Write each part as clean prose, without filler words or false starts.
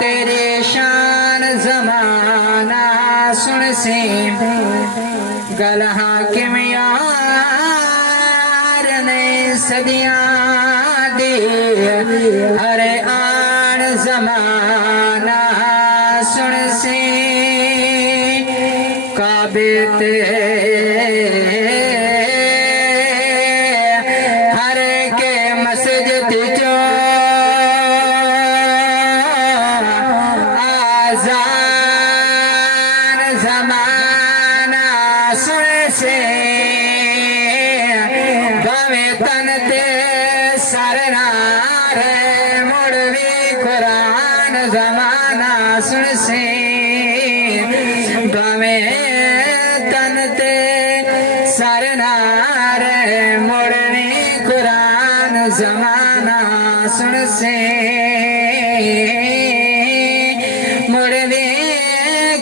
तेरी शान जमाना सुन से गल हाकिम यार ने सदियां दी हरे आन जमाना सुन से काबे ते हरे के मस्जिद जो आजान जमाना सुन से गवे तन ते सरनार मुड़वी कुरान जमाना सुन से गवे तन ते सरनार मुड़वी कुरान जमाना सुन से मुड़वी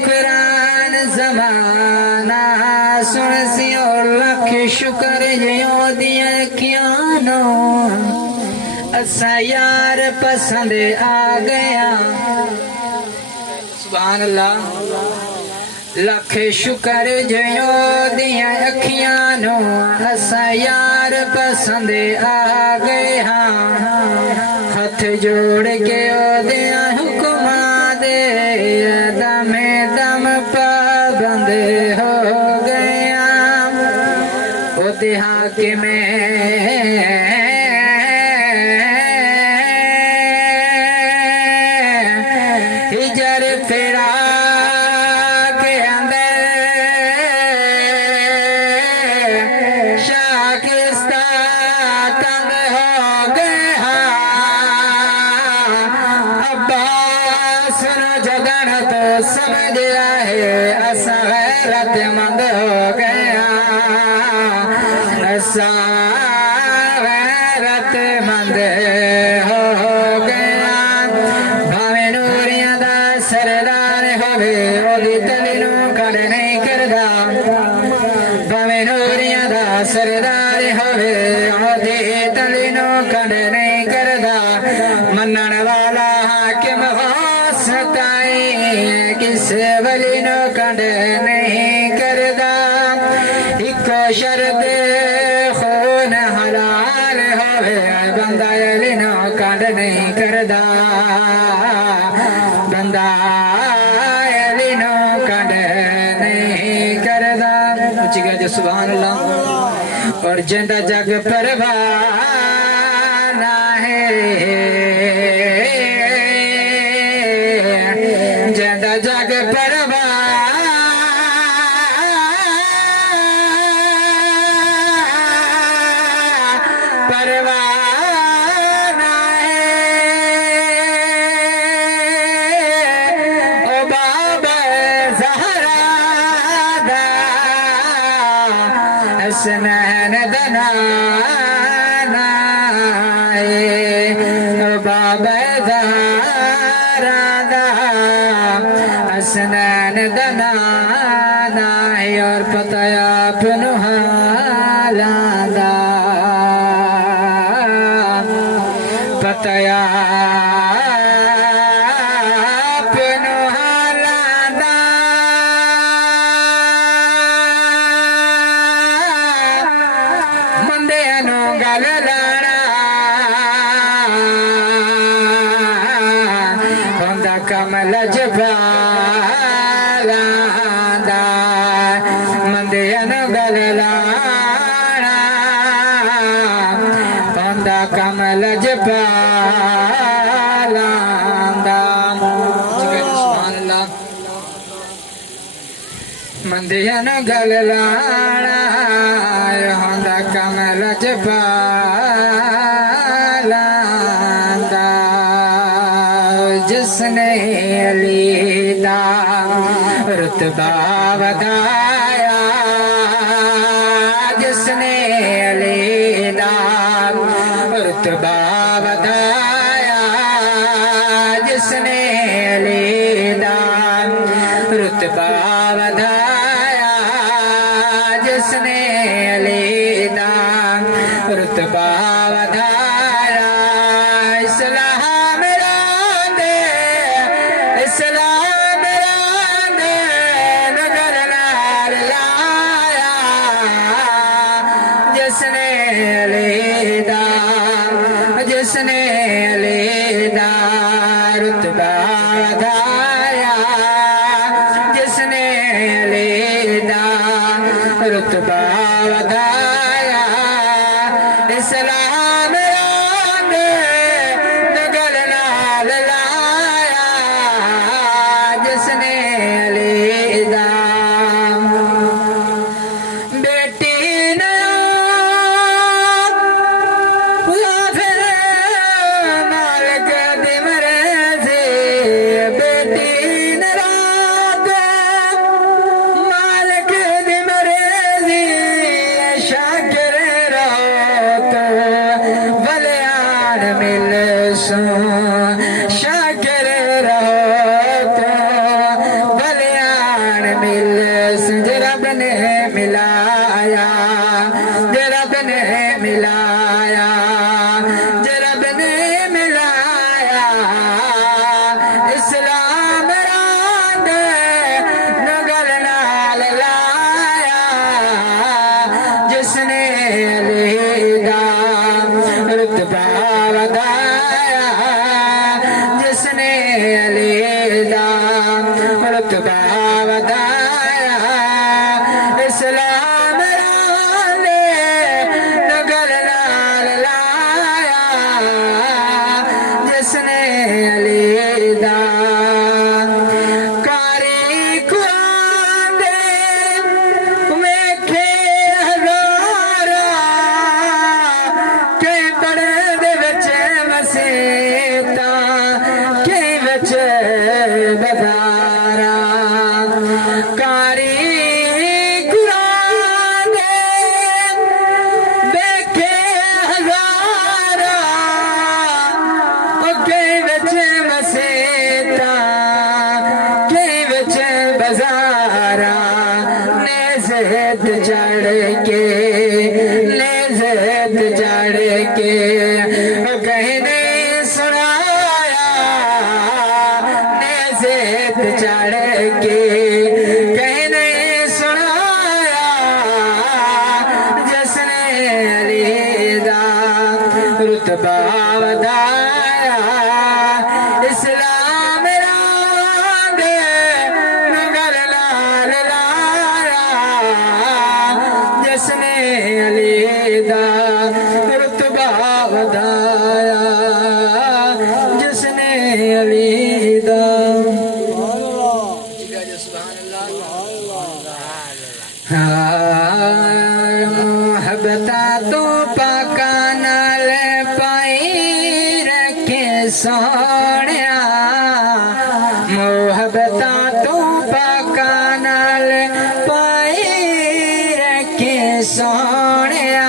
कुरान जमाना सुन से और लख शुक्र जो दिया क्यानो असा यार पसंद आ गया सुभान अल्लाह लख शुक्र जो दिया अखियां नो असा यार पसंद आ गया हथ जोड़ के ओदिया हुक्मा दे दमे दम पाबंद हो गया ओदे हाकिम हिजर फिरा के अंदर शाकिस्ता तंग हो गया अब्बास न जगन तो समझ रहे असा गैरतमंद हो गया असा गैरतमंद हो गया भावे नूरिया दा सरदार होवे ओदी तली नू कड़ नहीं करदा भावे नूरिया दा सरदार होवे ओदी तली नू कड़ नहीं करदा मनण वाला हाकिम हो सताई किस वली नू कड़ नहीं करदा इको शर्त खून हलाल होवे बंदा अली नू कड़ नहीं करदा बंदा अली नू कड़ नहीं करदा उच्ची गज सुभान अल्लाह और जिंदा जग परवाना है जिंदा जग परवाना है ओ बाबा ज़हरा दा हसनैन दनाना है ओ बाबा ज़हरा दा हसनैन दनाना है और पता आपनु हालां दा पता आपनु हालां दा मंदियां नू गल लाना हुंदा कमल जबाला दा मंदियां नू गल लाना हुंदा कमल जबाला दा सुभान अल्लाह मंदियां नू गल लाना हुंदा कमल जबाला दा जिसने अली दा रुतबा वधाया जिसने अली दा रुतबा वधाया जिसने अली दा रुतबा वधाया जिसने अली दा रुतबा वधाया इस्लाम ਵਧਾਇਆ ਜਿਸਨੇ ਅਲੀ ਦਾ ਰੁਤਬਾ ਵਧਾਇਆ ਇਸਲਾਮ ਰੰਗ ਨਗਲ ਨਾਲ ਲਾਇਆ ਜਿਸਨੇ ਅਲੀ ਦਾ बेटी ने फिर मालिक दी मर्जी बेटी ने रात मालिक दी मर्जी शाकिर रहो तो बलियान मिल सो शाकिर रहो तो बलियान मिल सो रब ने मिलाया रब ने मिलाया रब ने मिलाया इस्लाम रंग नगल नाल लाया जिसने अली दा रुतबा ਵਧਾਇਆ जिसने अली दा रुतबा ਵਧਾਇਆ इस्लाम ने नगल नाल लाया जिसने अली दा कारी कुरान दे वेखे हज़ारा कई पढ़दे विच मसीता कई विच बज़ारा कारी चढ़ के लेज़त चढ़ के कहीं नहीं सुनाया लेज़त चढ़ के कहीं नहीं सुनाया जिसने अली दा रुतबा ਵਧਾਇਆ इस्लाम रंग नगल नाल लाया जिसने अली दा रुतबा ਵਧਾਇਆ जिसने अली दा मोहब्बता तो पाका नाल पाई रखे सोनिया मोहब्बता तो पाका